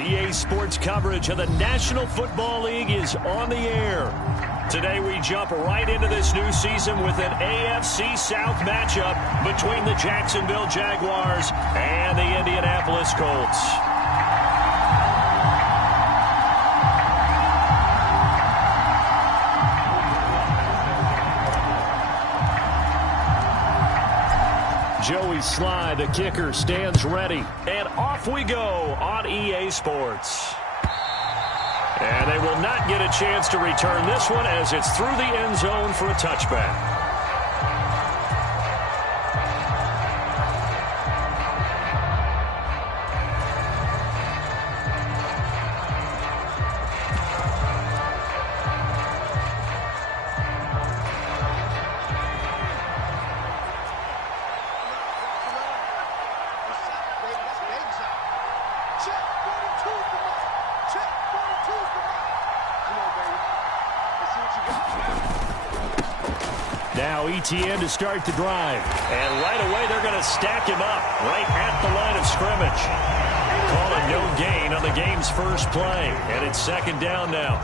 EA Sports coverage of the National Football League is on the air. Today we jump right into this new season with an AFC South matchup between the Jacksonville Jaguars and the Indianapolis Colts. Joey Sly, the kicker, stands ready. And off we go on EA Sports. And they will not get a chance to return this one as it's through the end zone for a touchback. Now ETN to start the drive. And right away they're going to stack him up right at the line of scrimmage. Calling no gain on the game's first play. And it's second down now.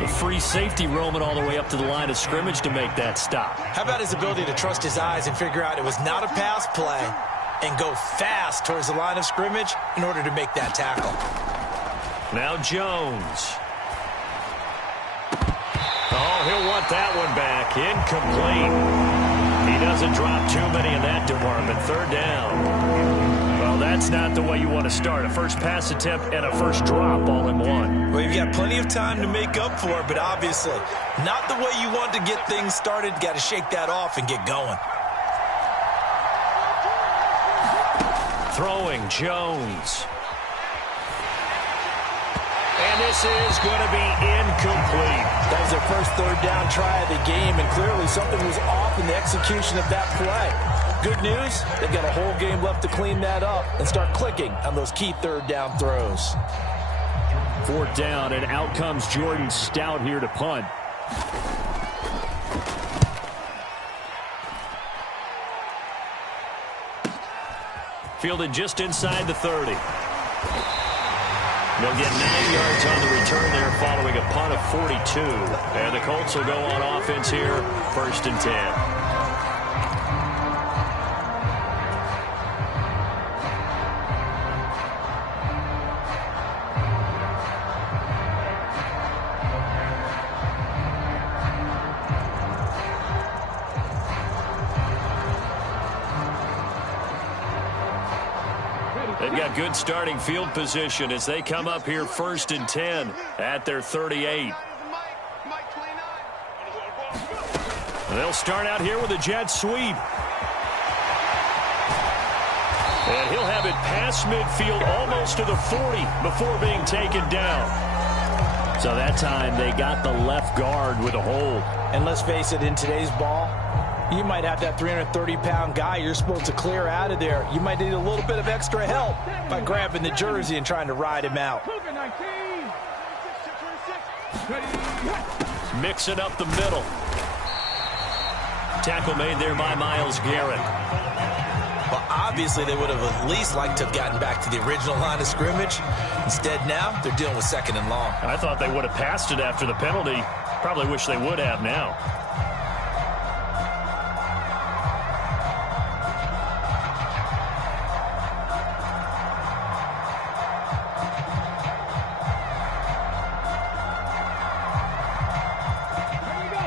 The free safety roaming all the way up to the line of scrimmage to make that stop. How about his ability to trust his eyes and figure out it was not a pass play and go fast towards the line of scrimmage in order to make that tackle. Now Jones. Oh, he'll want that one back. Incomplete. He doesn't drop too many in that department. Third down. Well, that's not the way you want to start. A first pass attempt and a first drop all in one. Well, you've got plenty of time to make up for it, but obviously not the way you want to get things started. Got to shake that off and get going. Throwing Jones. And this is going to be incomplete. That was their first third down try of the game, and clearly something was off in the execution of that play. Good news, they've got a whole game left to clean that up and start clicking on those key third down throws. Fourth down, and out comes Jordan Stout here to punt. Fielded just inside the 30. They'll get 9 yards on the return there following a punt of 42. And the Colts will go on offense here, first and 10. They've got good starting field position as they come up here first and 10 at their 38. And they'll start out here with a jet sweep. And he'll have it past midfield almost to the 40 before being taken down. So that time they got the left guard with a hold. And let's face it, in today's ball, you might have that 330-pound guy you're supposed to clear out of there. You might need a little bit of extra help by grabbing the jersey and trying to ride him out. Mixing up the middle. Tackle made there by Myles Garrett. Well, obviously they would have at least liked to have gotten back to the original line of scrimmage. Instead now, they're dealing with second and long. I thought they would have passed it after the penalty. Probably wish they would have now.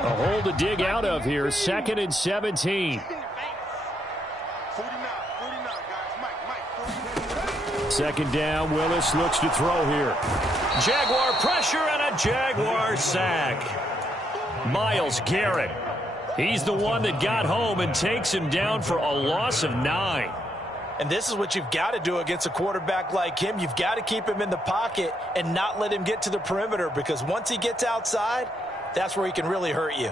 A hole to dig out of here, second and 17. Second down, Willis looks to throw here. Jaguar pressure and a Jaguar sack. Myles Garrett, he's the one that got home and takes him down for a loss of 9. And this is what you've got to do against a quarterback like him. You've got to keep him in the pocket and not let him get to the perimeter, because once he gets outside, that's where he can really hurt you.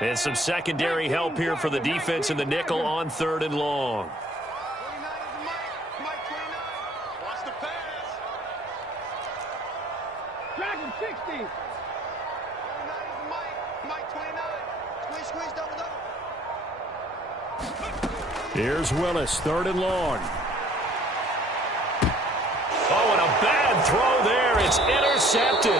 And some secondary help here for the defense in the nickel on third and long. Here's Willis, third and long. intercepted.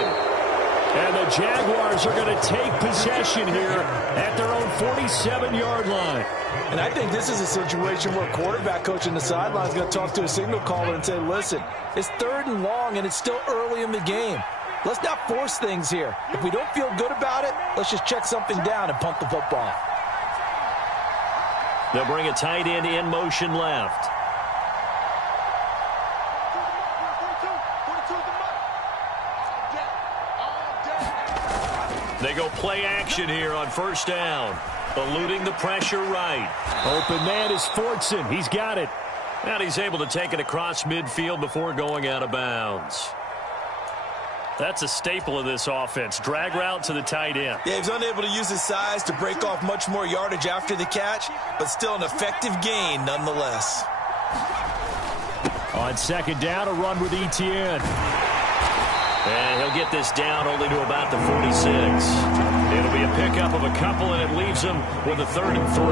And the Jaguars are going to take possession here at their own 47-yard line. And I think this is a situation where a quarterback coach in the sideline is going to talk to a signal caller and say, listen, it's 3rd and long and it's still early in the game. Let's not force things here. If we don't feel good about it, let's just check something down and punt the football. They'll bring a tight end in motion left. They go play action here on 1st down. Eluding the pressure right. Open man is Fortson. He's got it. And he's able to take it across midfield before going out of bounds. That's a staple of this offense. Drag route to the tight end. Yeah, he's unable to use his size to break off much more yardage after the catch, but still an effective gain nonetheless. On 2nd down, a run with Etienne. And he'll get this down only to about the 46. It'll be a pickup of a couple, and it leaves him with a 3rd and 3.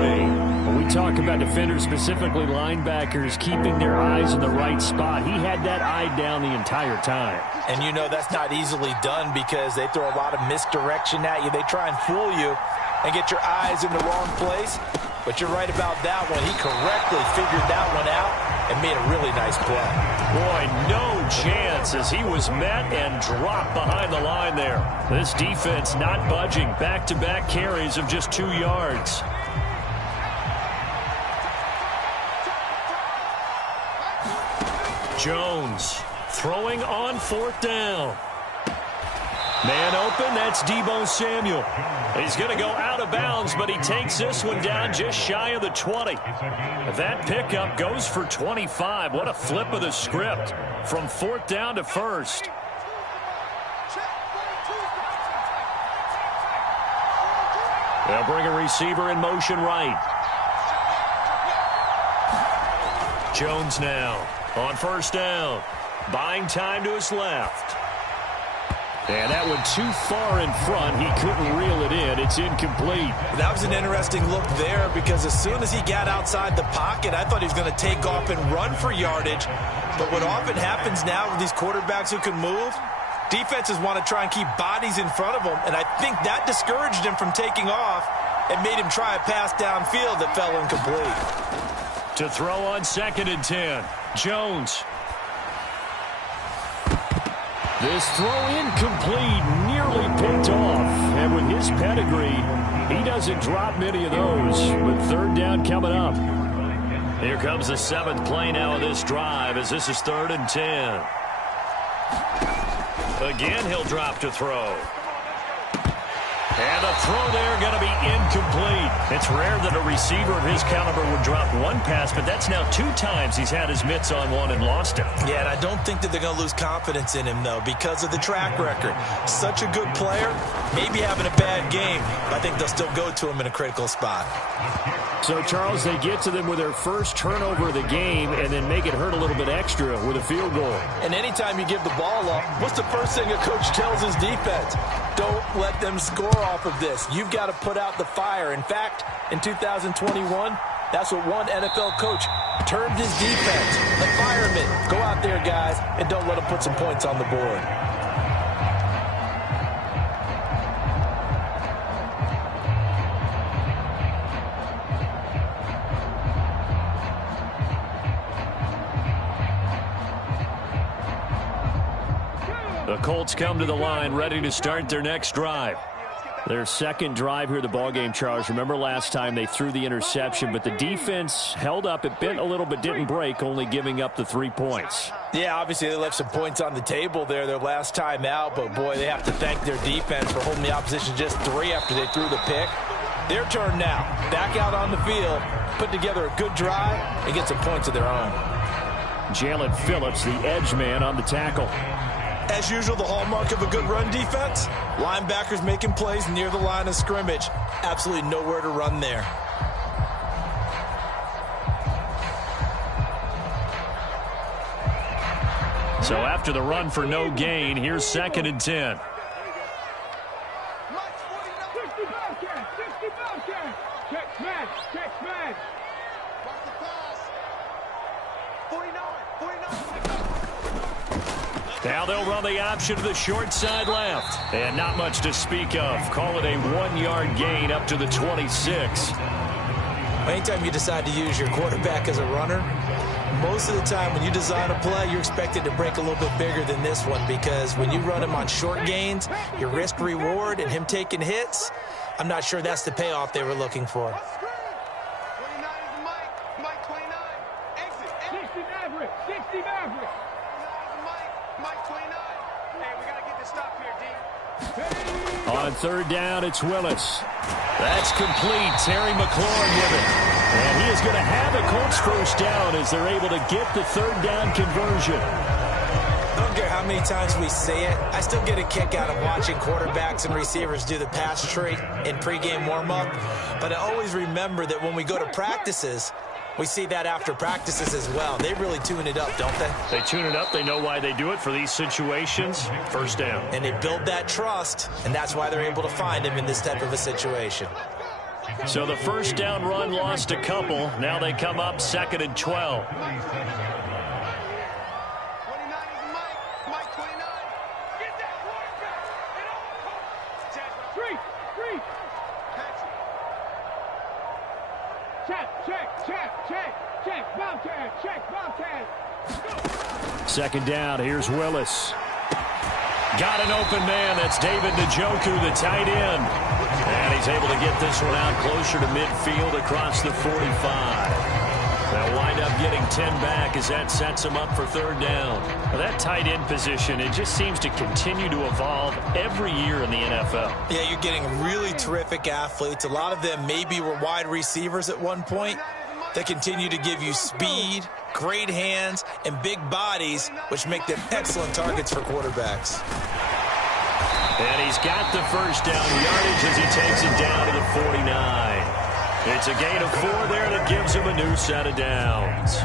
When we talk about defenders, specifically linebackers, keeping their eyes in the right spot, he had that eye down the entire time. And you know that's not easily done because they throw a lot of misdirection at you. They try and fool you and get your eyes in the wrong place. But you're right about that one. He correctly figured that one out and made a really nice play. Boy, no chance as he was met and dropped behind the line there. This defense not budging. Back-to-back carries of just 2 yards. Jones throwing on 4th down. Man open, that's Deebo Samuel. He's going to go out of bounds, but he takes this one down just shy of the 20. That pickup goes for 25. What a flip of the script from 4th down to 1st. They'll bring a receiver in motion right. Jones now on 1st down. Buying time to his left. And that one too far in front. He couldn't reel it in. It's incomplete. That was an interesting look there because as soon as he got outside the pocket, I thought he was going to take off and run for yardage. But what often happens now with these quarterbacks who can move, defenses want to try and keep bodies in front of them. And I think that discouraged him from taking off and made him try a pass downfield that fell incomplete. To throw on 2nd and 10. Jones. This throw incomplete, nearly picked off. And with his pedigree, he doesn't drop many of those. But 3rd down coming up. Here comes the 7th play now of this drive as this is 3rd and 10. Again, he'll drop to throw. And the throw there going to be incomplete. It's rare that a receiver of his caliber would drop one pass, but that's now 2 times he's had his mitts on one and lost it. Yeah, and I don't think that they're going to lose confidence in him, though, because of the track record. Such a good player, maybe having a bad game, but I think they'll still go to him in a critical spot. So, Charles, they get to them with their first turnover of the game and then make it hurt a little bit extra with a field goal. And anytime you give the ball up, what's the first thing a coach tells his defense? Don't let them score off of this. You've got to put out the fire. In fact, in 2021, that's what one NFL coach termed his defense. The firemen. Go out there, guys, and don't let them put some points on the board. The Colts come to the line ready to start their next drive. Their second drive here, the ballgame, Charles. Remember last time they threw the interception, but the defense held up. It bent a little but didn't break, only giving up the 3 points. Yeah, obviously they left some points on the table there their last time out, but boy, they have to thank their defense for holding the opposition just 3 after they threw the pick. Their turn now. Back out on the field, put together a good drive, and get some points of their own. Jalen Phillips, the edge man, on the tackle. As usual, the hallmark of a good run defense, linebackers making plays near the line of scrimmage. Absolutely nowhere to run there. So after the run for no gain, here's 2nd and 10. Now they'll run the option to the short side left. And not much to speak of. Call it a 1-yard gain up to the 26. Anytime you decide to use your quarterback as a runner, most of the time when you design a play, you're expected to break a little bit bigger than this one, because when you run him on short gains, your risk-reward and him taking hits, I'm not sure that's the payoff they were looking for. 29 is Mike 29. Exit. 60 Maverick. 60 Maverick. 29 is Mike 29. Hey, we got to get this stop here, D. On third down, it's Willis. That's complete. Terry McLaurin with it. And he is going to have the Colts first down as they're able to get the third down conversion. I don't care how many times we say it, I still get a kick out of watching quarterbacks and receivers do the pass tree in pregame warm-up. But I always remember that when we go to practices, we see that after practices as well. They really tune it up, don't they? They tune it up. They know why they do it for these situations. First down. And they build that trust, and that's why they're able to find him in this type of a situation. So the first down run lost a couple. Now they come up 2nd and 12. 29 is Mike 29. Get that quarterback at all costs. Three. Check. Bobcat. Second down. Here's Willis. Got an open man. That's David Njoku, the tight end. And he's able to get this one out closer to midfield across the 45. They'll wind up getting 10 back as that sets him up for third down. Now that tight end position, it just seems to continue to evolve every year in the NFL. Yeah, you're getting really terrific athletes. A lot of them maybe were wide receivers at one point. They continue to give you speed, great hands, and big bodies, which make them excellent targets for quarterbacks. And he's got the first down yardage as he takes it down to the 49. It's a gain of 4 there that gives him a new set of downs.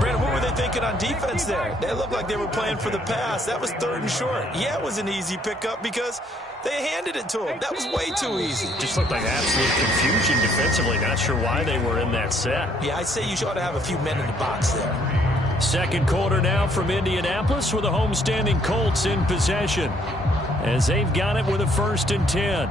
Brandon, what were they thinking on defense there? They looked like they were playing for the pass. That was 3rd and short. Yeah, it was an easy pickup because they handed it to him. That was way too easy. Just looked like absolute confusion defensively. Not sure why they were in that set. Yeah, I'd say you ought to have a few men in the box there. Second quarter now from Indianapolis with the homestanding Colts in possession, as they've got it with a 1st and 10.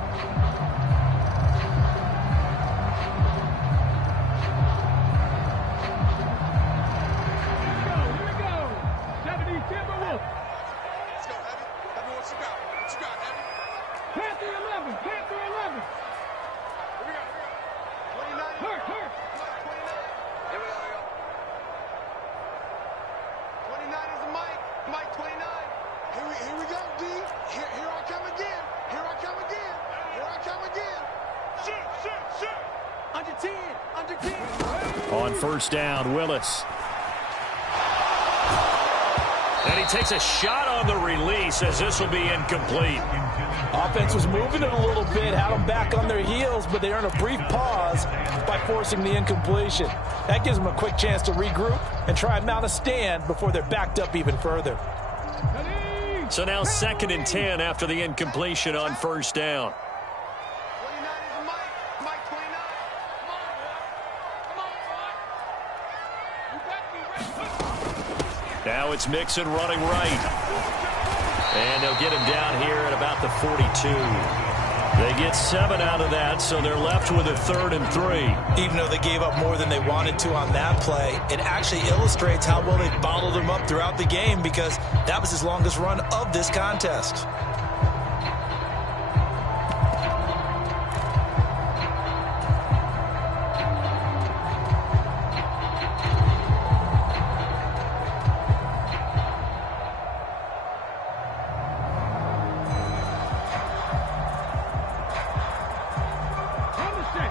On first down, Willis. And he takes a shot on the release as this will be incomplete. Offense was moving it a little bit, had them back on their heels, but they earned a brief pause by forcing the incompletion. That gives them a quick chance to regroup and try and mount a stand before they're backed up even further. So now 2nd and 10 after the incompletion on first down. Now it's Mixon running right. And they'll get him down here at about the 42. They get 7 out of that, so they're left with a 3rd and 3. Even though they gave up more than they wanted to on that play, it actually illustrates how well they bottled them up throughout the game, because that was his longest run of this contest.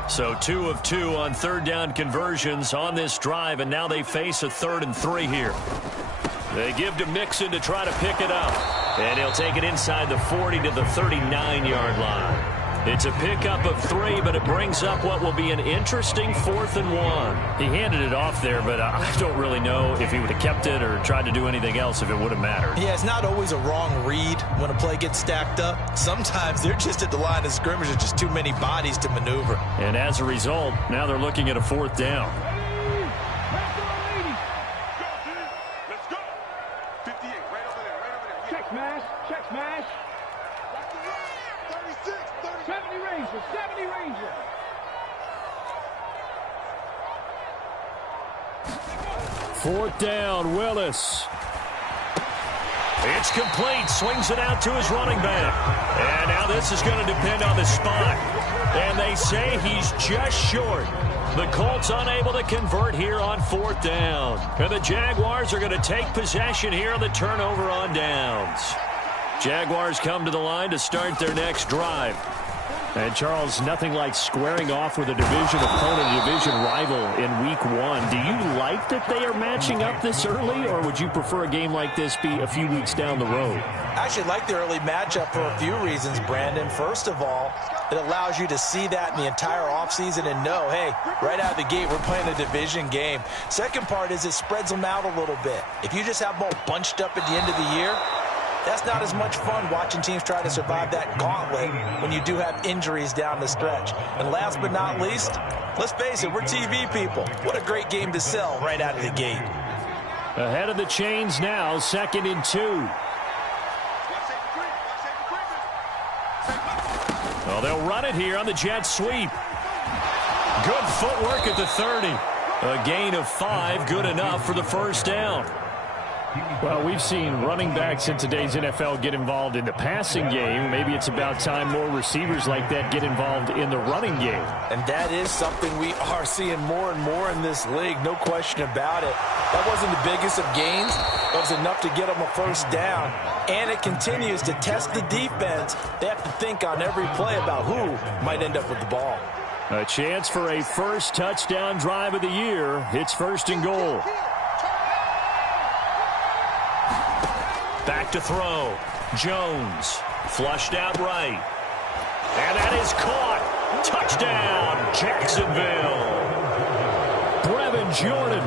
So 2 of 2 on third down conversions on this drive, and now they face a 3rd and 3 here. They give to Mixon to try to pick it up, and he'll take it inside the 40 to the 39-yard line. It's a pickup of 3, but it brings up what will be an interesting 4th and 1. He handed it off there, but I don't really know if he would have kept it or tried to do anything else if it would have mattered. Yeah, it's not always a wrong read when a play gets stacked up. Sometimes they're just at the line of scrimmage. There's just too many bodies to maneuver. And as a result, now they're looking at a 4th down. Let's go. 58 right over there. smash, check smash. 36, 70 Ranger, 70 Ranger. Fourth down, Willis. It's complete. Swings it out to his running back. And now this is going to depend on the spot. And they say he's just short. The Colts unable to convert here on fourth down. And the Jaguars are going to take possession here on the turnover on downs. Jaguars come to the line to start their next drive. And, Charles, nothing like squaring off with a division opponent, a division rival in Week 1. Do you like that they are matching up this early, or would you prefer a game like this be a few weeks down the road? I actually like the early matchup for a few reasons, Brandon. First of all, it allows you to see that in the entire offseason and know, hey, right out of the gate, we're playing a division game. Second part is it spreads them out a little bit. If you just have them all bunched up at the end of the year, that's not as much fun watching teams try to survive that gauntlet when you do have injuries down the stretch. And last but not least, let's face it, we're TV people. What a great game to sell right out of the gate. Ahead of the chains now, 2nd and 2. Well, they'll run it here on the jet sweep. Good footwork at the 30. A gain of 5, good enough for the first down. Well, we've seen running backs in today's NFL get involved in the passing game. Maybe it's about time more receivers like that get involved in the running game. And that is something we are seeing more and more in this league, no question about it. That wasn't the biggest of gains. That was enough to get them a first down. And it continues to test the defense. They have to think on every play about who might end up with the ball. A chance for a first touchdown drive of the year. It's 1st and goal. Back to throw. Jones. Flushed out right. And that is caught. Touchdown, Jacksonville. Brevin Jordan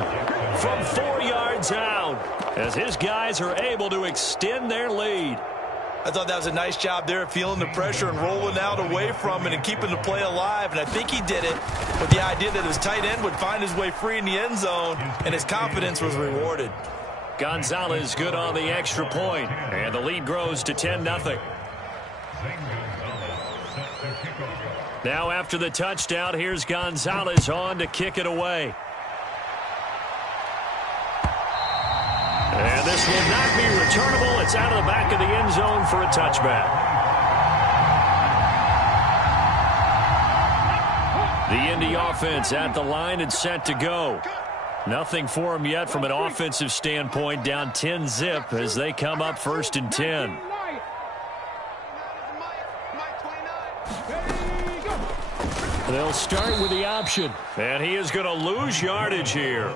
from 4 yards out as his guys are able to extend their lead. I thought that was a nice job there, feeling the pressure and rolling out away from it and keeping the play alive. And I think he did it with the idea that his tight end would find his way free in the end zone, and his confidence was rewarded. Gonzalez good on the extra point, and the lead grows to 10-0. Now after the touchdown, here's Gonzalez on to kick it away. And this will not be returnable. It's out of the back of the end zone for a touchback. The Indy offense at the line and set to go. Nothing for them yet from an offensive standpoint, down 10-0 as they come up 1st and 10. They'll start with the option, and he is going to lose yardage here.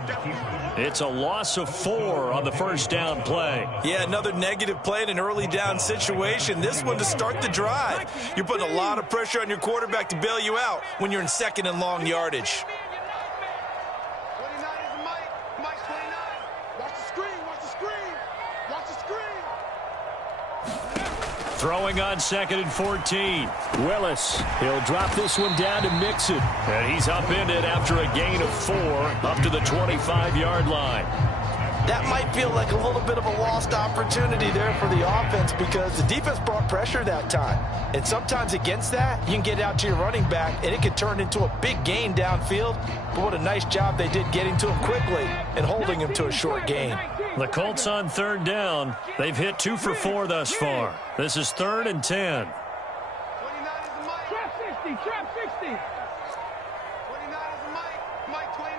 It's a loss of 4 on the first down play. Yeah, another negative play in an early down situation. This one to start the drive. You're putting a lot of pressure on your quarterback to bail you out when you're in 2nd and long yardage. Throwing on 2nd and 14. Willis, he'll drop this one down to Mixon. And he's upended after a gain of 4 up to the 25-yard line. That might feel like a little bit of a lost opportunity there for the offense because the defense brought pressure that time. And sometimes against that, you can get out to your running back, and it could turn into a big gain downfield. But what a nice job they did getting to him quickly and holding him to a short gain. The Colts on 3rd down. They've hit 2 for 4 thus far. This is 3rd and 10. Trap 60, trap 60. 29 is the Mike. Mike 29.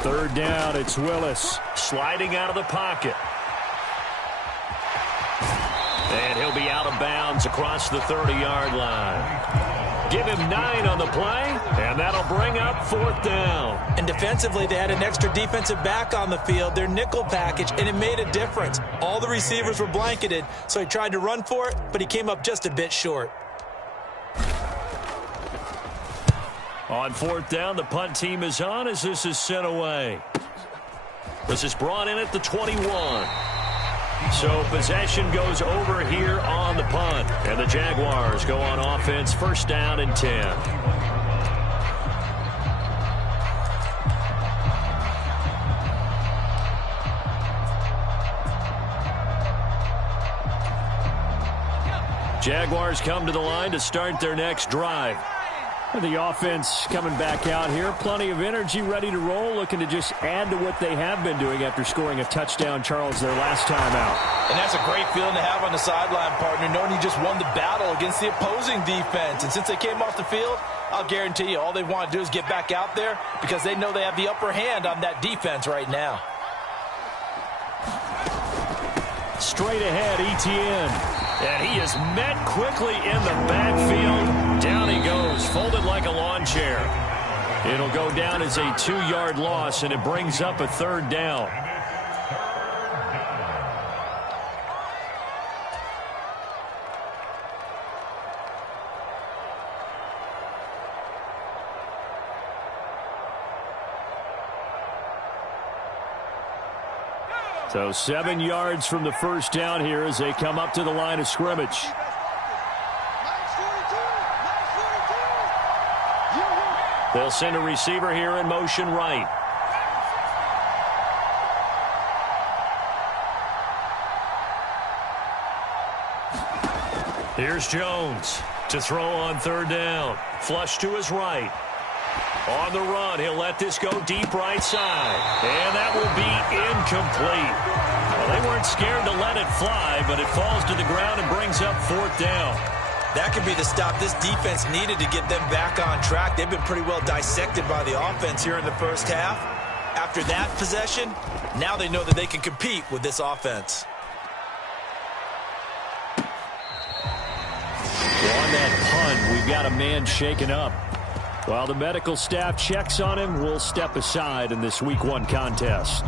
Third down, it's Willis sliding out of the pocket. And he'll be out of bounds across the 30-yard line. Give him 9 on the play, and that'll bring up 4th down. And defensively, they had an extra defensive back on the field, their nickel package, and it made a difference. All the receivers were blanketed, so he tried to run for it, but he came up just a bit short. On 4th down, the punt team is on as this is sent away. This is brought in at the 21. So possession goes over here on the punt. And the Jaguars go on offense, 1st down and 10. Jaguars come to the line to start their next drive. The offense coming back out here. Plenty of energy, ready to roll, looking to just add to what they have been doing after scoring a touchdown, Charles, their last time out. And that's a great feeling to have on the sideline, partner, knowing you just won the battle against the opposing defense. And since they came off the field, I'll guarantee you all they want to do is get back out there because they know they have the upper hand on that defense right now. Straight ahead, Etienne. And he is met quickly in the backfield. Down he goes, folded like a lawn chair. It'll go down as a 2-yard loss, and it brings up a 3rd down. So 7 yards from the first down here as they come up to the line of scrimmage. They'll send a receiver here in motion right. Here's Jones to throw on 3rd down. Flush to his right. On the run, he'll let this go deep right side. And that will be incomplete. Well, they weren't scared to let it fly, but it falls to the ground and brings up 4th down. That could be the stop this defense needed to get them back on track. They've been pretty well dissected by the offense here in the first half. After that possession, now they know that they can compete with this offense. Well, on that punt, we've got a man shaken up. While the medical staff checks on him, we'll step aside in this Week 1 contest.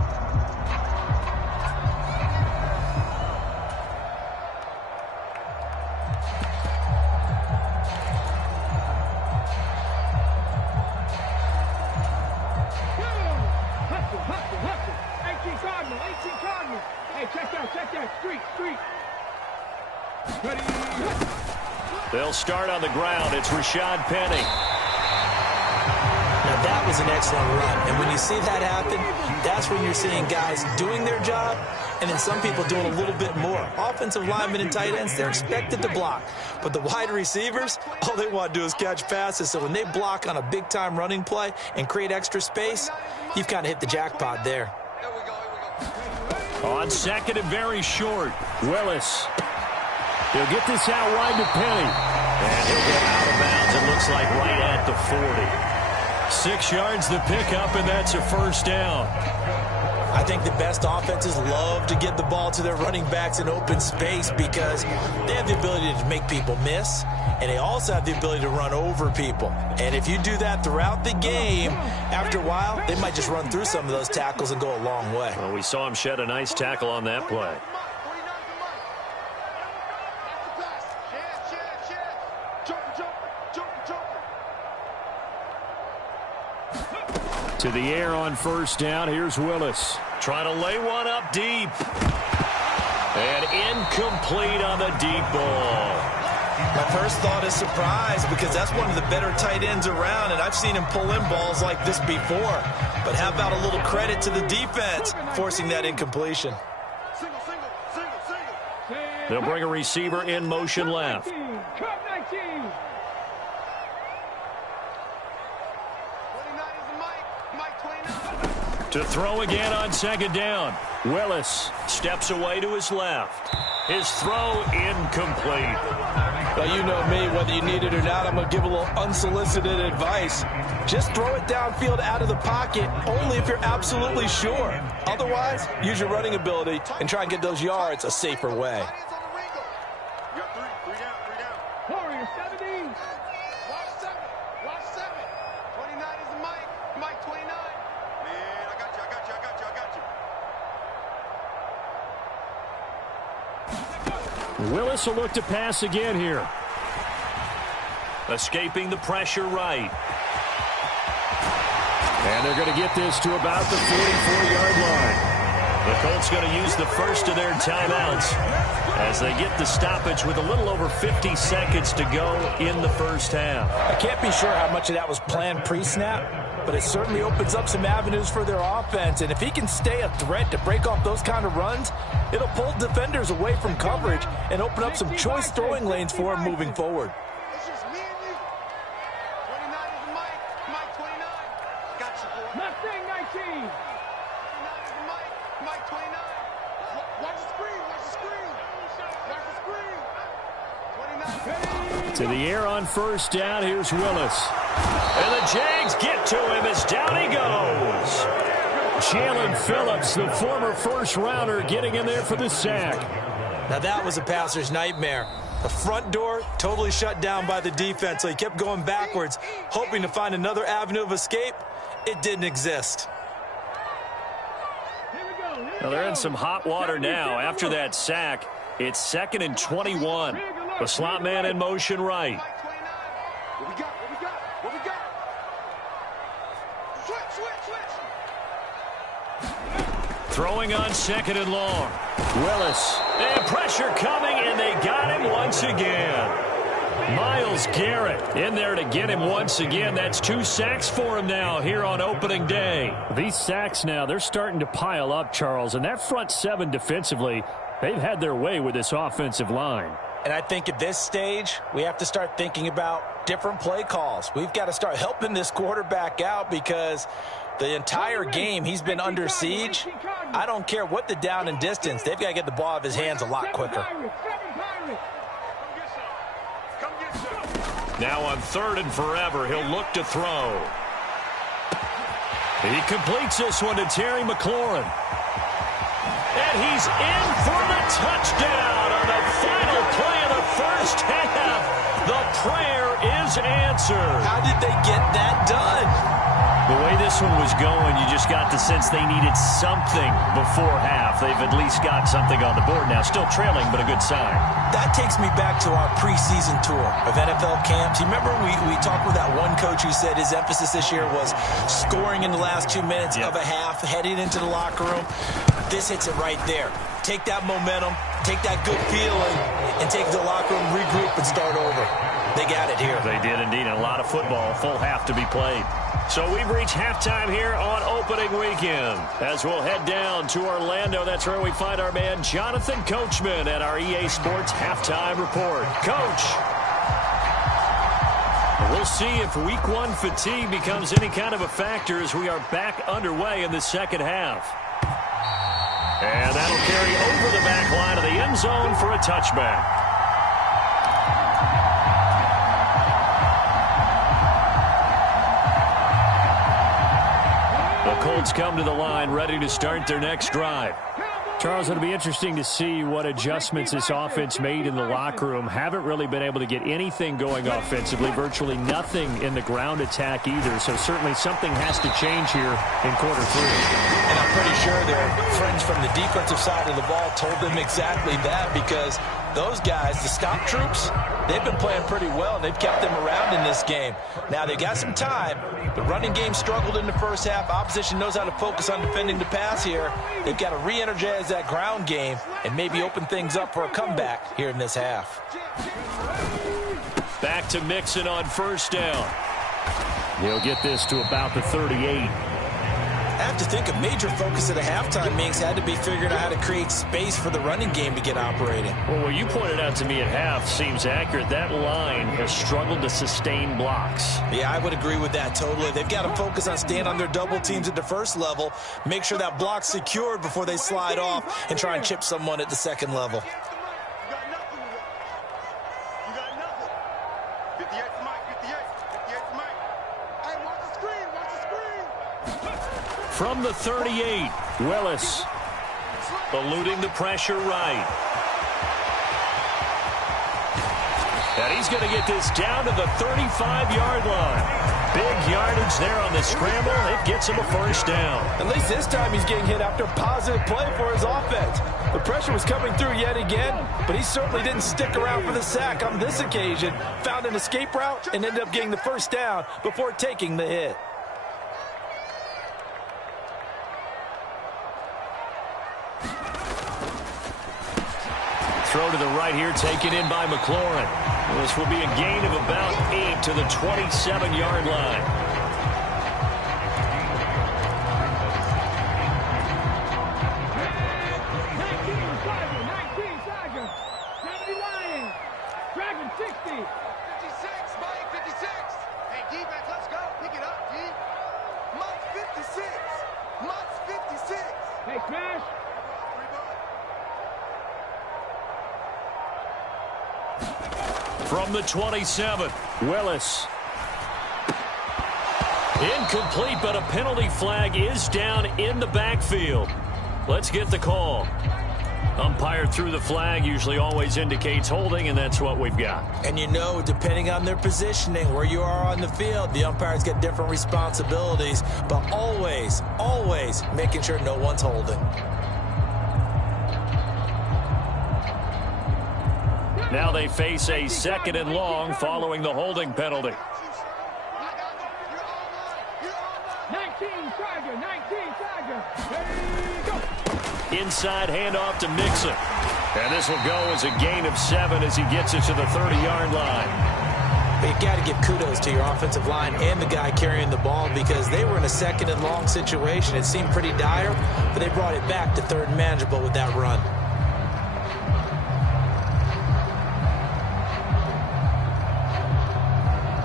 They'll start on the ground. It's Rashad Penny. Now that was an excellent run, and when you see that happen, that's when you're seeing guys doing their job and then some people doing a little bit more. Offensive linemen and tight ends, they're expected to block, but the wide receivers, all they want to do is catch passes. So when they block on a big-time running play and create extra space, you've kind of hit the jackpot there. On 2nd and very short, Willis. He'll get this out wide to Penny. And he'll go out of bounds, it looks like right at the 40. 6 yards the pickup, and that's a 1st down. I think the best offenses love to get the ball to their running backs in open space because they have the ability to make people miss, and they also have the ability to run over people. And if you do that throughout the game, after a while, they might just run through some of those tackles and go a long way. Well, we saw him shed a nice tackle on that play. To the air on 1st down. Here's Willis. Trying to lay one up deep. And incomplete on the deep ball. My first thought is surprise because that's one of the better tight ends around, and I've seen him pull in balls like this before. But how about a little credit to the defense forcing that incompletion? They'll bring a receiver in motion left. To throw again on 2nd down. Willis steps away to his left. His throw incomplete. Well, you know me, whether you need it or not, I'm going to give a little unsolicited advice. Just throw it downfield out of the pocket, only if you're absolutely sure. Otherwise, use your running ability and try and get those yards a safer way. Willis will look to pass again here. Escaping the pressure right. And they're going to get this to about the 44-yard line. The Colts going to use the first of their timeouts as they get the stoppage with a little over 50 seconds to go in the first half. I can't be sure how much of that was planned pre-snap, but it certainly opens up some avenues for their offense. And if he can stay a threat to break off those kind of runs, it'll pull defenders away from coverage and open up some choice throwing lanes for him moving forward. It's just me and you. 29 is Mike. Mike 29. Got you, boy. Mustang 19. 29 is Mike. Mike 29. Watch the screen. Watch the screen. Watch the screen. 29. To the air on first down. Here's Willis. And the Jags get to him as down he goes. Jalen Phillips, the former first-rounder, getting in there for the sack. Now that was a passer's nightmare. The front door totally shut down by the defense, so he kept going backwards, hoping to find another avenue of escape. It didn't exist. Well, they're in some hot water now. After that sack, it's 2nd and 21. The slot man in motion right. Mike 29. What we got? What we got? What we got? Switch. Throwing on 2nd and long. Willis. And pressure coming, and they got him once again. Myles Garrett in there to get him once again. That's 2 sacks for him now here on opening day. These sacks now, they're starting to pile up, Charles. And that front 7 defensively, they've had their way with this offensive line. And I think at this stage, we have to start thinking about different play calls. We've got to start helping this quarterback out because the entire game he's been under siege. I don't care what the down and distance. They've got to get the ball out of his hands a lot quicker. Now on 3rd and forever, he'll look to throw. He completes this one to Terry McLaurin. And he's in for the touchdown on the final play of the first half. The prayer is answered. How did they get that done? The way this one was going, you just got the sense they needed something before half. They've at least got something on the board now. Still trailing, but a good sign. That takes me back to our preseason tour of NFL camps. You remember we talked with that one coach who said his emphasis this year was scoring in the last 2 minutes of a half, heading into the locker room. This hits it right there. Take that momentum, take that good feeling, and take it to the locker room, regroup, and start over. They got it here. They did indeed. And a lot of football, full half to be played. So we've reached halftime here on opening weekend. As we'll head down to Orlando, that's where we find our man Jonathan Coachman at our EA Sports Halftime Report. Coach, we'll see if Week 1 fatigue becomes any kind of a factor as we are back underway in the second half. And that'll carry over the back line of the end zone for a touchback. Colts come to the line ready to start their next drive. Charles, it'll be interesting to see what adjustments this offense made in the locker room. Haven't really been able to get anything going offensively, virtually nothing in the ground attack either. So certainly something has to change here in quarter 3. And I'm pretty sure their friends from the defensive side of the ball told them exactly that because those guys, the stop troops, they've been playing pretty well, and they've kept them around in this game. Now, they've got some time. The running game struggled in the first half. Opposition knows how to focus on defending the pass here. They've got to re-energize that ground game and maybe open things up for a comeback here in this half. Back to Mixon on first down. He'll get this to about the 38. I have to think a major focus at the halftime meetings had to be figuring out how to create space for the running game to get operating. Well, what you pointed out to me at half seems accurate. That line has struggled to sustain blocks. Yeah, I would agree with that totally. They've got to focus on staying on their double teams at the first level, make sure that block's secured before they slide off and try and chip someone at the second level. You got nothing. You got nothing. 58's Mike. 58's Mike. Hey, watch the screen. Watch the screen. From the 38, Willis eluding the pressure right. And he's going to get this down to the 35-yard line. Big yardage there on the scramble. It gets him a first down. At least this time he's getting hit after a positive play for his offense. The pressure was coming through yet again, but he certainly didn't stick around for the sack on this occasion. Found an escape route and ended up getting the first down before taking the hit. Throw to the right here, taken in by McLaurin. This will be a gain of about 8 to the 27-yard line. From the 27, Willis. Incomplete, but a penalty flag is down in the backfield. Let's get the call. Umpire threw the flag, usually always indicates holding, and that's what we've got. And you know, depending on their positioning, where you are on the field, the umpires get different responsibilities, but always, always making sure no one's holding. Now they face a 2nd and long following the holding penalty. 19 Tiger. Ready, go. Inside handoff to Mixon. And this will go as a gain of 7 as he gets it to the 30-yard line. But you got to give kudos to your offensive line and the guy carrying the ball, because they were in a 2nd and long situation. It seemed pretty dire, but they brought it back to 3rd and manageable with that run.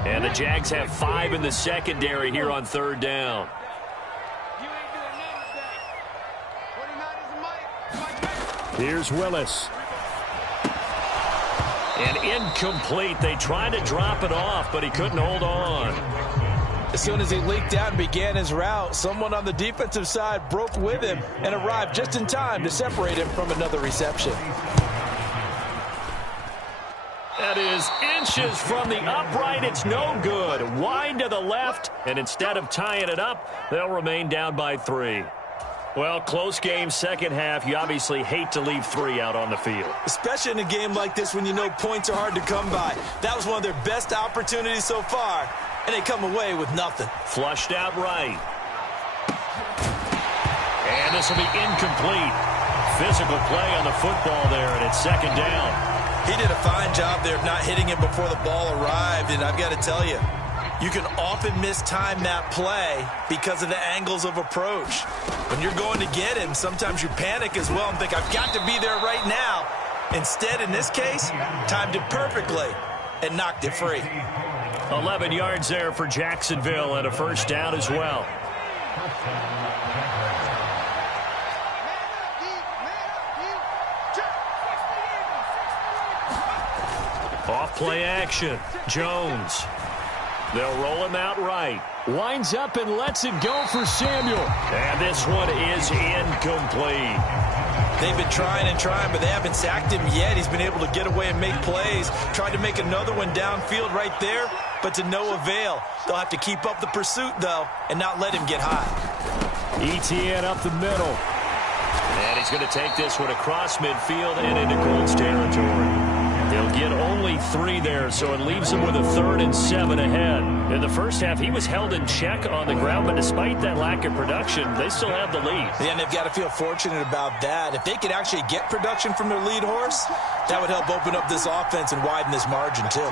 And the Jags have 5 in the secondary here on 3rd down. Here's Willis. And incomplete. They tried to drop it off, but he couldn't hold on. As soon as he leaked out and began his route, someone on the defensive side broke with him and arrived just in time to separate him from another reception. That is inches from the upright. It's no good. Wide to the left, and instead of tying it up, they'll remain down by 3. Well, close game, second half. You obviously hate to leave 3 out on the field. Especially in a game like this when you know points are hard to come by. That was one of their best opportunities so far, and they come away with nothing. Flushed out right. And this will be incomplete. Physical play on the football there, and it's 2nd down. He did a fine job there of not hitting him before the ball arrived, and I've got to tell you, you can often mistime that play because of the angles of approach. When you're going to get him, sometimes you panic as well and think, I've got to be there right now. Instead, in this case, timed it perfectly and knocked it free. 11 yards there for Jacksonville and a 1st down as well. Off play action. Jones. They'll roll him out right. Winds up and lets it go for Samuel. And this one is incomplete. They've been trying and trying, but they haven't sacked him yet. He's been able to get away and make plays. Tried to make another one downfield right there, but to no avail. They'll have to keep up the pursuit, though, and not let him get high. ETN up the middle. And he's going to take this one across midfield and into Colts territory. They'll get only 3 there, so it leaves them with a 3rd and 7 ahead. In the first half, he was held in check on the ground, but despite that lack of production, they still have the lead. Yeah, and they've got to feel fortunate about that. If they could actually get production from their lead horse, that would help open up this offense and widen this margin, too.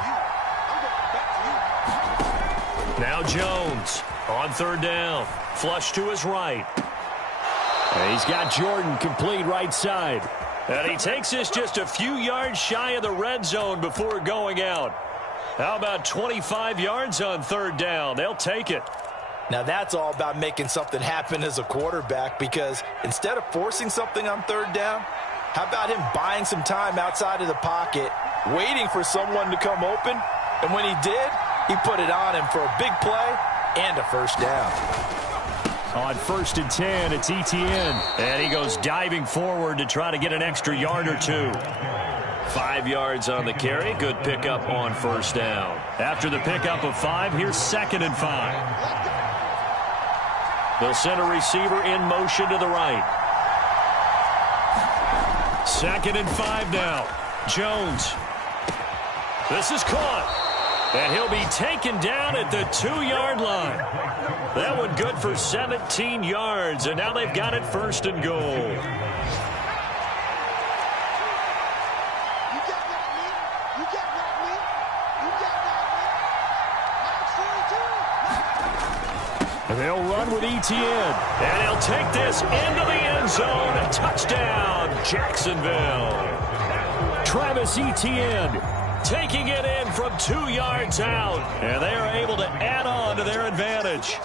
Now Jones on 3rd down. Flush to his right. And he's got Jordan complete right side. And he takes this just a few yards shy of the red zone before going out. How about 25 yards on 3rd down? They'll take it. Now that's all about making something happen as a quarterback, because instead of forcing something on 3rd down, how about him buying some time outside of the pocket, waiting for someone to come open, and when he did, he put it on him for a big play and a 1st down. On 1st and 10, it's ETN. And he goes diving forward to try to get an extra yard or 2. 5 yards on the carry. Good pickup on 1st down. After the pickup of 5, here's 2nd and 5. They'll send a receiver in motion to the right. 2nd and 5 now. Jones. This is caught. And he'll be taken down at the 2-yard line. That one good for 17 yards, and now they've got it 1st and goal. And they'll run with ETN. And he'll take this into the end zone. A touchdown, Jacksonville. Travis Etienne taking it in from 2 yards out. And they are able to add on to their advantage.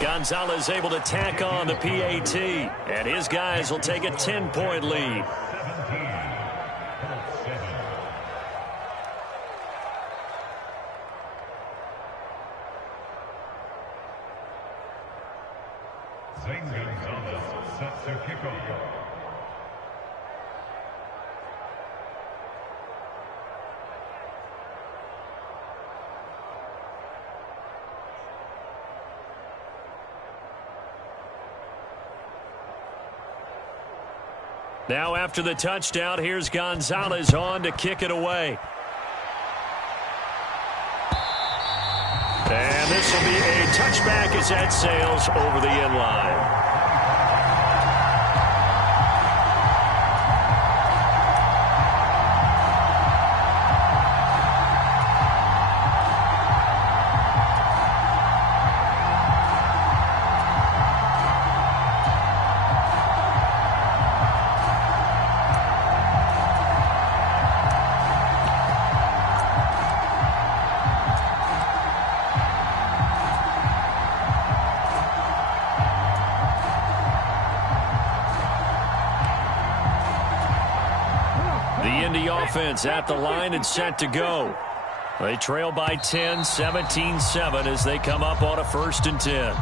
Gonzalez able to tack on the PAT, and his guys will take a 10-point lead. Gonzalez sets their kickoff. Now after the touchdown, here's Gonzalez on to kick it away. And this will be a touchback as that sails over the end line. Offense at the line and set to go. They trail by 10, 17-7 as they come up on a 1st and 10.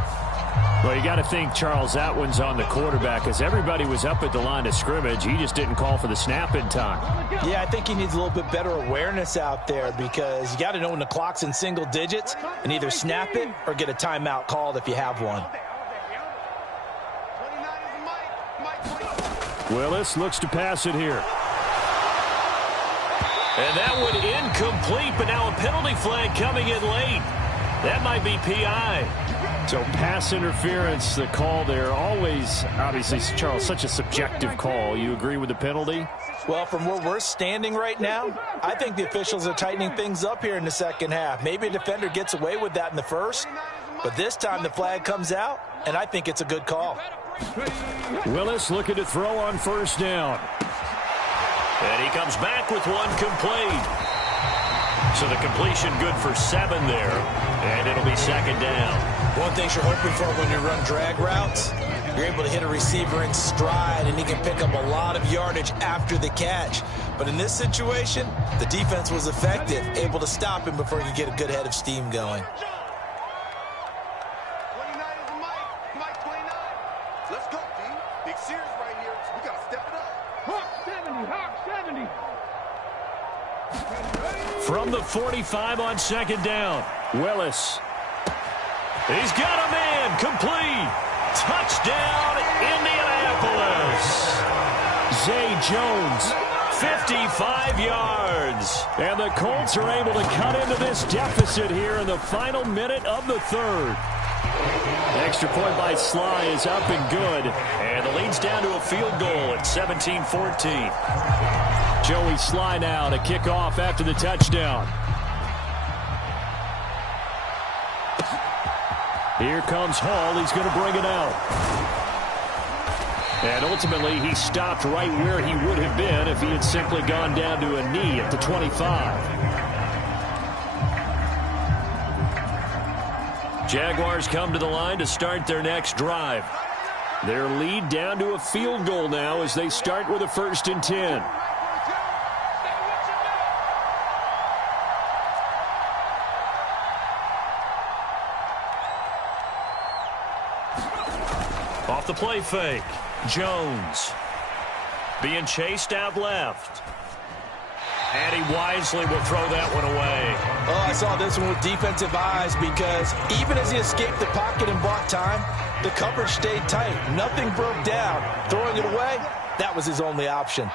Well, you got to think, Charles, that one's on the quarterback as everybody was up at the line of scrimmage. He just didn't call for the snap in time. Yeah, I think he needs a little bit better awareness out there because you got to know when the clock's in single digits and either snap it or get a timeout called if you have one. Willis looks to pass it here. And that one incomplete, but now a penalty flag coming in late. That might be PI. So pass interference, the call there. Always, obviously, Charles, such a subjective call. You agree with the penalty? Well, from where we're standing right now, I think the officials are tightening things up here in the second half. Maybe a defender gets away with that in the first, but this time the flag comes out, and I think it's a good call. Willis looking to throw on 1st down. And he comes back with one complete. So the completion good for 7 there. And it'll be 2nd down. One thing you're hoping for when you run drag routes, you're able to hit a receiver in stride, and he can pick up a lot of yardage after the catch. But in this situation, the defense was effective, able to stop him before he could get a good head of steam going. 29 is Mike 29. Let's go, D. Big series right here. We got to step it up. Hawk 70. From the 45 on 2nd down. Willis. He's got a man. Complete. Touchdown, Indianapolis. Zay Jones. 55 yards. And the Colts are able to cut into this deficit here in the final minute of the 3rd. Extra point by Sly is up and good. And the lead's down to a field goal at 17-14. Joey Sly now to kick off after the touchdown. Here comes Hall. He's going to bring it out. And ultimately, he stopped right where he would have been if he had simply gone down to a knee at the 25. Jaguars come to the line to start their next drive. Their lead down to a field goal now as they start with a 1st and 10. Off the play fake. Jones being chased out left. And he wisely will throw that one away. Oh, I saw this one with defensive eyes because even as he escaped the pocket and bought time, the coverage stayed tight. Nothing broke down. Throwing it away, that was his only option.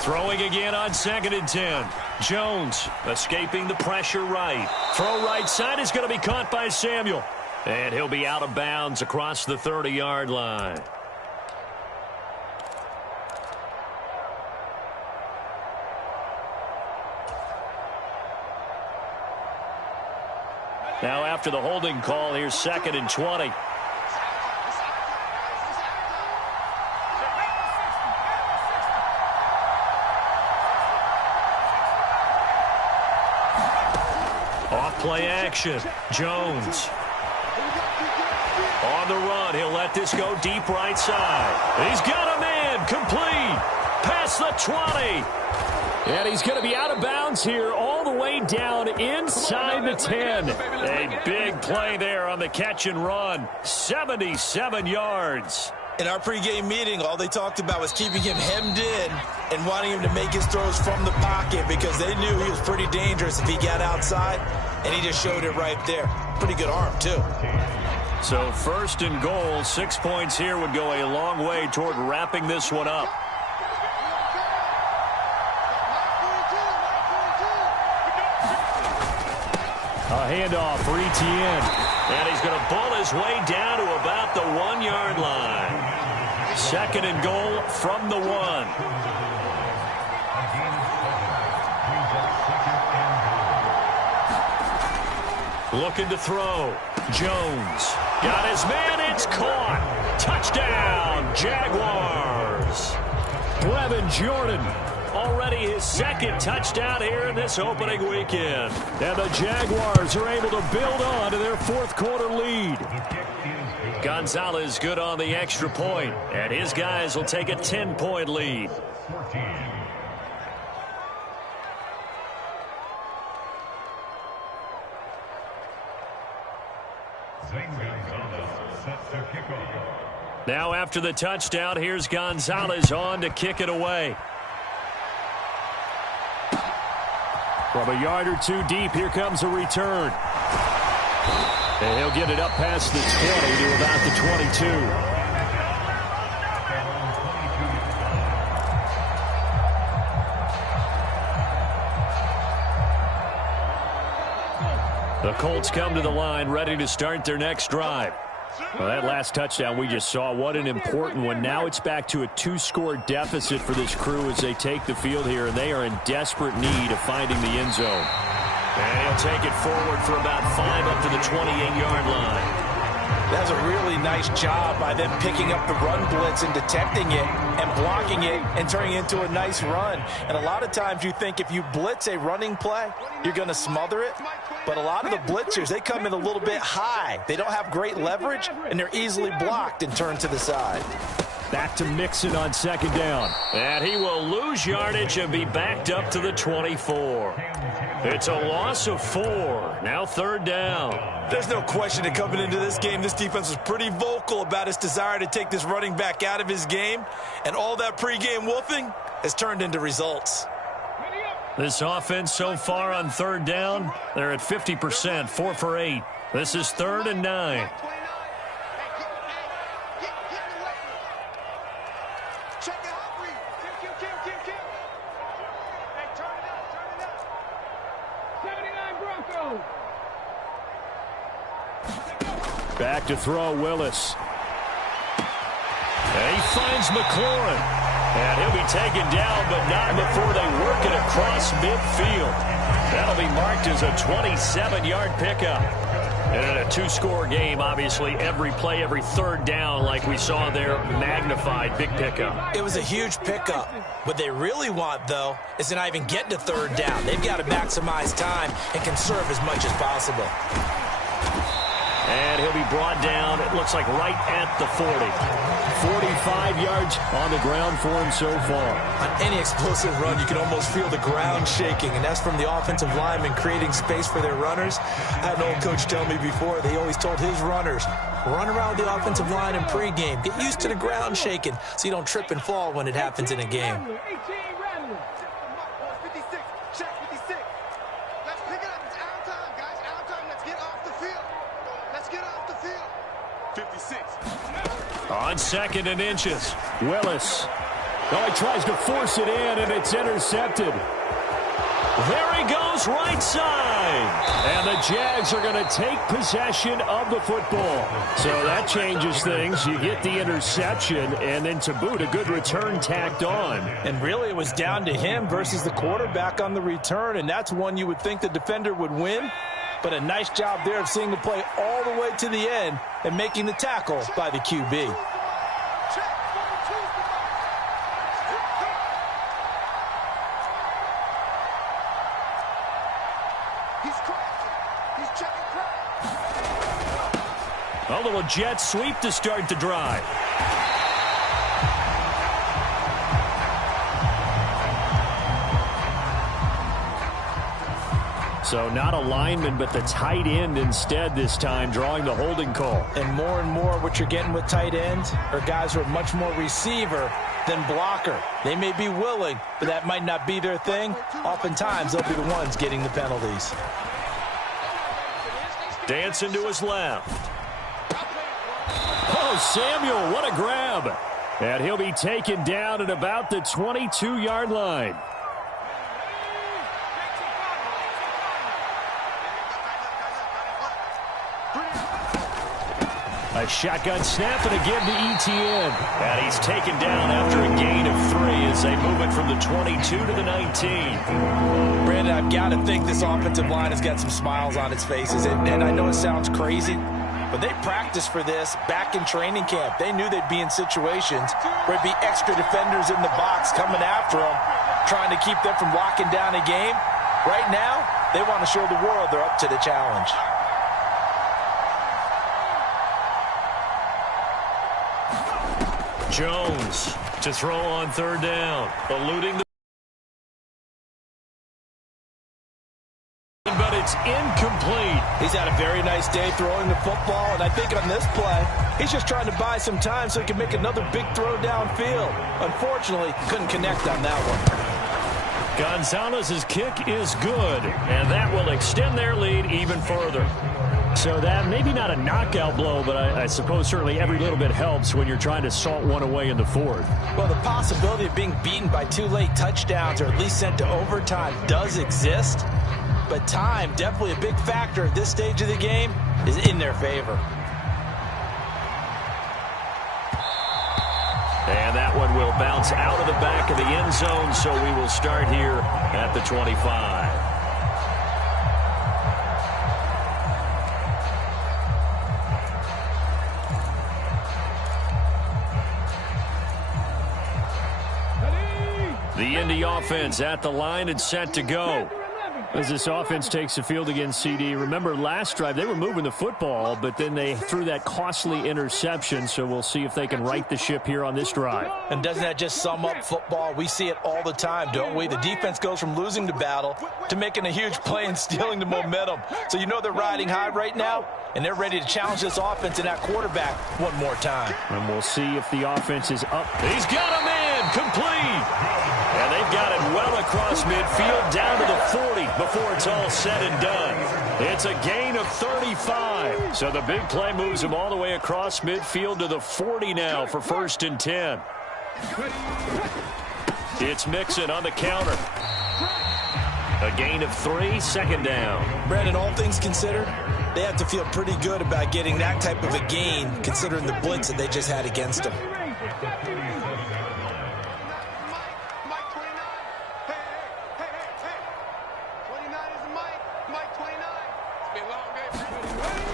Throwing again on 2nd and 10. Jones escaping the pressure right. Throw right side is going to be caught by Samuel. And he'll be out of bounds across the 30-yard line. Now after the holding call, here's 2nd and 20. Off play action. Jones On the run, he'll let this go deep right side. He's got a man, complete, past the 20. And he's going to be out of bounds here all the way down inside the 10. A big play there on the catch and run. 77 yards. In our pregame meeting, all they talked about was keeping him hemmed in and wanting him to make his throws from the pocket because they knew he was pretty dangerous if he got outside, and he just showed it right there. Pretty good arm, too. So first and goal, 6 points here would go a long way toward wrapping this one up. A handoff for Etienne. And he's going to bull his way down to about the 1 yard line. Second and goal from the 1. Looking to throw. Jones got his man. It's caught. Touchdown, Jaguars. Brevin Jordan. Already his second touchdown here in this opening weekend. And the Jaguars are able to build on to their fourth quarter lead. Gonzalez good on the extra point, and his guys will take a 10-point lead. Now after the touchdown, here's Gonzalez on to kick it away. From a yard or two deep, here comes a return. And he'll get it up past the 20 to about the 22. The Colts come to the line, ready to start their next drive. Well, that last touchdown we just saw, what an important one. Now it's back to a 2-score deficit for this crew as they take the field here, and they are in desperate need of finding the end zone. And he'll take it forward for about 5 up to the 28-yard line. That's a really nice job by them picking up the run blitz and detecting it and blocking it and turning it into a nice run. And a lot of times you think if you blitz a running play, you're going to smother it. But a lot of the blitzers, they come in a little bit high. They don't have great leverage, and they're easily blocked and turned to the side. Back to Mixon on second down. And he will lose yardage and be backed up to the 24. It's a loss of 4. Now third down. There's no question that coming into this game, this defense was pretty vocal about its desire to take this running back out of his game. And all that pregame wolfing has turned into results. This offense so far on third down, they're at 50%, 4 for 8. This is 3rd and 9. Back to throw, Willis. And he finds McLaurin. And he'll be taken down, but not before they work it across midfield. That'll be marked as a 27-yard pickup. And in a 2-score game, obviously, every play, every third down, like we saw there, magnified big pickup. It was a huge pickup. What they really want, though, is to not even get to third down. They've got to maximize time and conserve as much as possible. And he'll be brought down, it looks like right at the 40. 45 yards on the ground for him so far. On any explosive run, you can almost feel the ground shaking, and that's from the offensive linemen creating space for their runners. I had an old coach tell me before, they always told his runners, run around the offensive line in pregame. Get used to the ground shaking so you don't trip and fall when it happens in a game. On 2nd and inches. Willis. Oh, he tries to force it in, and it's intercepted. There he goes, right side. And the Jags are going to take possession of the football. So that changes things. You get the interception, and then to boot, a good return tacked on. And really, it was down to him versus the quarterback on the return, and that's one you would think the defender would win. But a nice job there of seeing the play all the way to the end and making the tackle by the QB. A little jet sweep to start the drive. So not a lineman, but the tight end instead this time, drawing the holding call. And more what you're getting with tight ends are guys who are much more receiver than blocker. They may be willing, but that might not be their thing. Oftentimes, they'll be the ones getting the penalties. Dancing to his left. Oh, Samuel, what a grab. And he'll be taken down at about the 22-yard line. A shotgun snap and a give to Etienne. And he's taken down after a gain of 3 as they move it from the 22 to the 19. Brandon, I've got to think this offensive line has got some smiles on its faces. And I know it sounds crazy, but they practiced for this back in training camp. They knew they'd be in situations where it'd be extra defenders in the box coming after them, trying to keep them from locking down a game. Right now, they want to show the world they're up to the challenge. Jones to throw on 3rd down, eluding the... but it's incomplete. He's had a very nice day throwing the football, and I think on this play, he's just trying to buy some time so he can make another big throw downfield. Unfortunately, couldn't connect on that one. Gonzalez's kick is good, and that will extend their lead even further. So that maybe not a knockout blow, but I suppose certainly every little bit helps when you're trying to salt one away in the 4th. Well, the possibility of being beaten by 2 late touchdowns or at least sent to overtime does exist, but time, definitely a big factor at this stage of the game, is in their favor. And that one will bounce out of the back of the end zone, so we will start here at the 25. The Indy offense at the line and set to go. As this offense takes the field against CD, remember last drive they were moving the football, but then they threw that costly interception, so we'll see if they can right the ship here on this drive. And doesn't that just sum up football? We see it all the time, don't we? The defense goes from losing the battle to making a huge play and stealing the momentum. So you know they're riding high right now, and they're ready to challenge this offense and that quarterback one more time. And we'll see if the offense is up. He's got a man complete. And they've got it well across midfield down to the 40 before it's all said and done. It's a gain of 35. So the big play moves him all the way across midfield to the 40 now for 1st and 10. It's Mixon on the counter. A gain of 3, 2nd down. Brandon, all things considered, they have to feel pretty good about getting that type of a gain considering the blitz that they just had against them.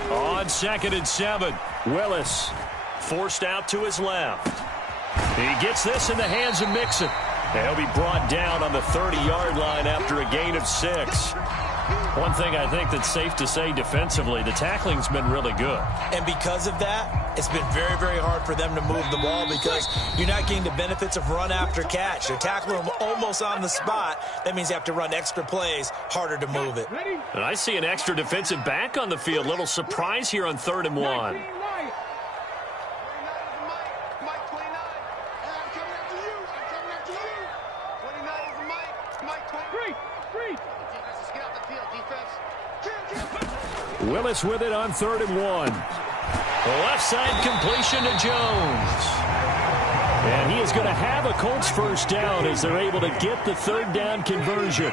On 2nd and 7, Willis forced out to his left. He gets this in the hands of Mixon. He'll be brought down on the 30-yard line after a gain of 6. One thing I think that's safe to say defensively, the tackling's been really good. And because of that, it's been very, very hard for them to move the ball because you're not getting the benefits of run after catch. They're tackling them almost on the spot. That means you have to run extra plays, harder to move it. And I see an extra defensive back on the field. Little surprise here on 3rd and 1. Willis with it on 3rd and 1. Left side completion to Jones. And he is going to have a Colts 1st down as they're able to get the 3rd down conversion.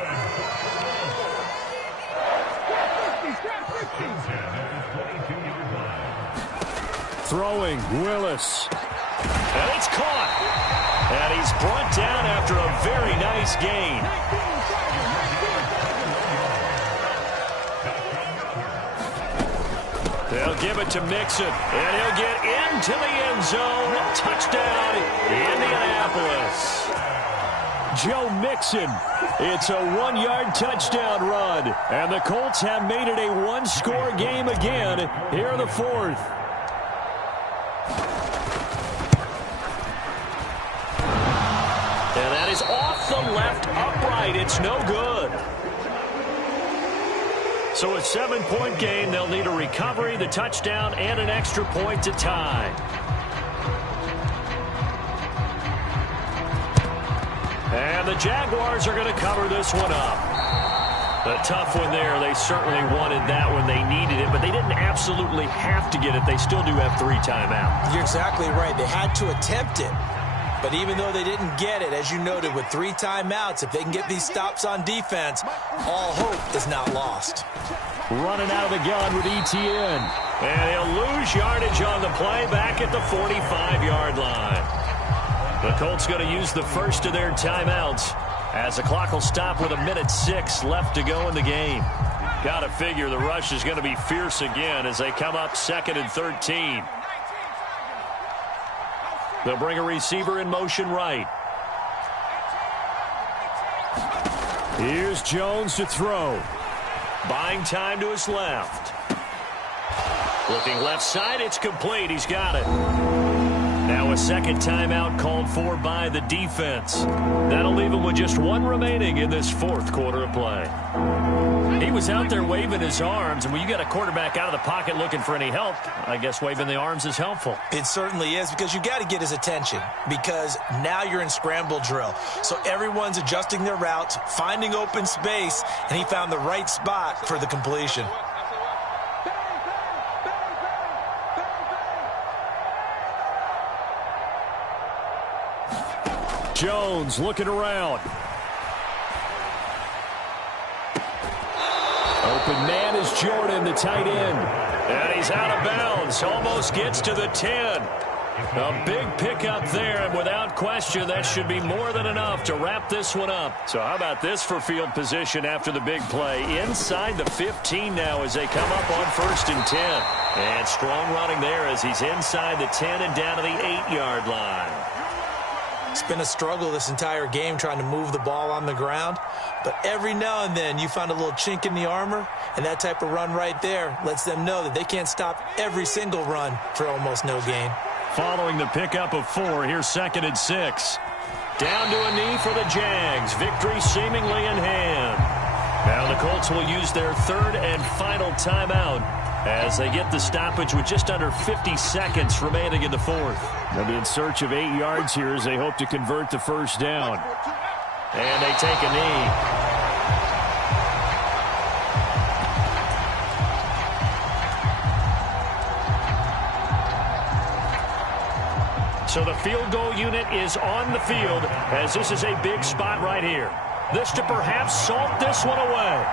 Throwing, Willis. And it's caught. And he's brought down after a very nice gain. They'll give it to Mixon, and he'll get into the end zone. Touchdown, Indianapolis. Joe Mixon. It's a 1-yard touchdown run. And the Colts have made it a 1-score game again here in the 4th. And that is off the left upright. It's no good. So a 7-point game. They'll need a recovery, the touchdown, and an extra point to tie. And the Jaguars are going to cover this one up. A tough one there. They certainly wanted that when they needed it, but they didn't absolutely have to get it. They still do have 3 timeouts. You're exactly right. They had to attempt it. But even though they didn't get it, as you noted, with 3 timeouts, if they can get these stops on defense, all hope is not lost. Running out of the gun with ETN. And he'll lose yardage on the play back at the 45-yard line. The Colts going to use the first of their timeouts as the clock will stop with 1:06 left to go in the game. Got to figure the rush is going to be fierce again as they come up 2nd and 13. They'll bring a receiver in motion right. Here's Jones to throw. Buying time to his left. Looking left side, it's complete. He's got it. Now a second timeout called for by the defense. That'll leave him with just 1 remaining in this 4th quarter of play. He was out there waving his arms, and when you got a quarterback out of the pocket looking for any help, I guess waving the arms is helpful. It certainly is, because you got to get his attention, because now you're in scramble drill. So everyone's adjusting their routes, finding open space, and he found the right spot for the completion. Jones looking around. Open man is Jordan, the tight end. And he's out of bounds. Almost gets to the 10. A big pickup there, and without question, that should be more than enough to wrap this one up. So how about this for field position after the big play? Inside the 15 now as they come up on 1st and 10. And strong running there as he's inside the 10 and down to the 8-yard line. It's been a struggle this entire game trying to move the ball on the ground. But every now and then you find a little chink in the armor, and that type of run right there lets them know that they can't stop every single run for almost no gain. Following the pickup of 4, here's 2nd and 6. Down to a knee for the Jags. Victory seemingly in hand. Now the Colts will use their 3rd and final timeout as they get the stoppage with just under 50 seconds remaining in the 4th. They'll be in search of 8 yards here as they hope to convert the first down. And they take a knee. So the field goal unit is on the field as this is a big spot right here. This to perhaps salt this one away.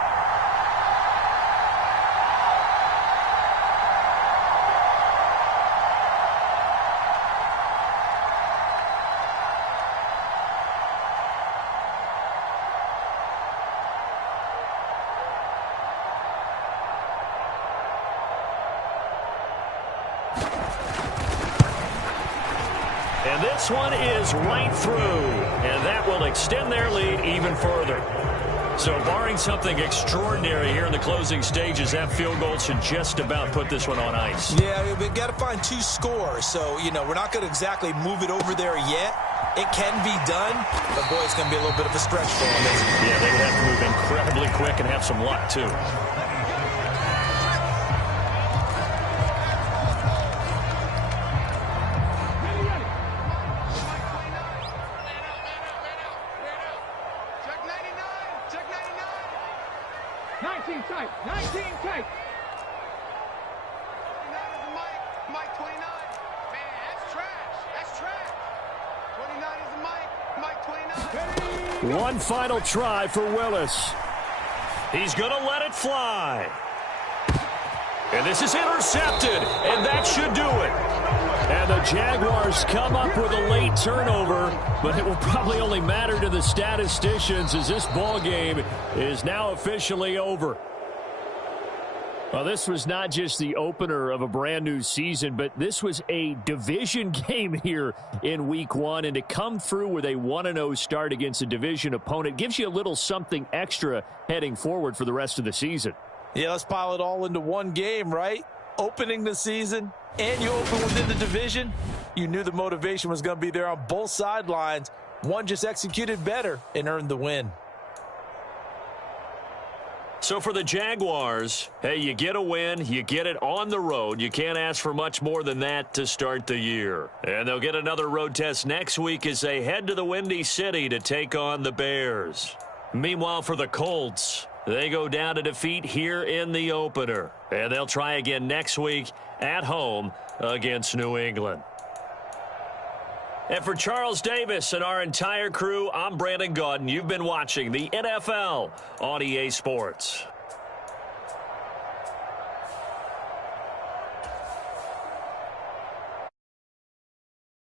And this one is right through, and that will extend their lead even further. So barring something extraordinary here in the closing stages, that field goal should just about put this one on ice. Yeah, we've got to find 2 scores. So, we're not going to exactly move it over there yet. It can be done, but, boy, it's going to be a little bit of a stretch for them. Yeah, they would have to move incredibly quick and have some luck, too. One final try for Willis. He's going to let it fly. And this is intercepted, and that should do it. And the Jaguars come up with a late turnover, but it will probably only matter to the statisticians as this ball game is now officially over. Well, this was not just the opener of a brand new season, but this was a division game here in Week 1. And to come through with a 1-0 start against a division opponent gives you a little something extra heading forward for the rest of the season. Yeah, let's pile it all into one game, right? opening the season and you open within the division, you knew the motivation was going to be there on both sidelines. One just executed better and earned the win. So for the Jaguars, hey, you get a win, you get it on the road. You can't ask for much more than that to start the year. And they'll get another road test next week as they head to the Windy City to take on the Bears. Meanwhile, for the Colts, they go down to defeat here in the opener. And they'll try again next week at home against New England. And for Charles Davis and our entire crew, I'm Brandon Gaudin. You've been watching the NFL on EA Sports.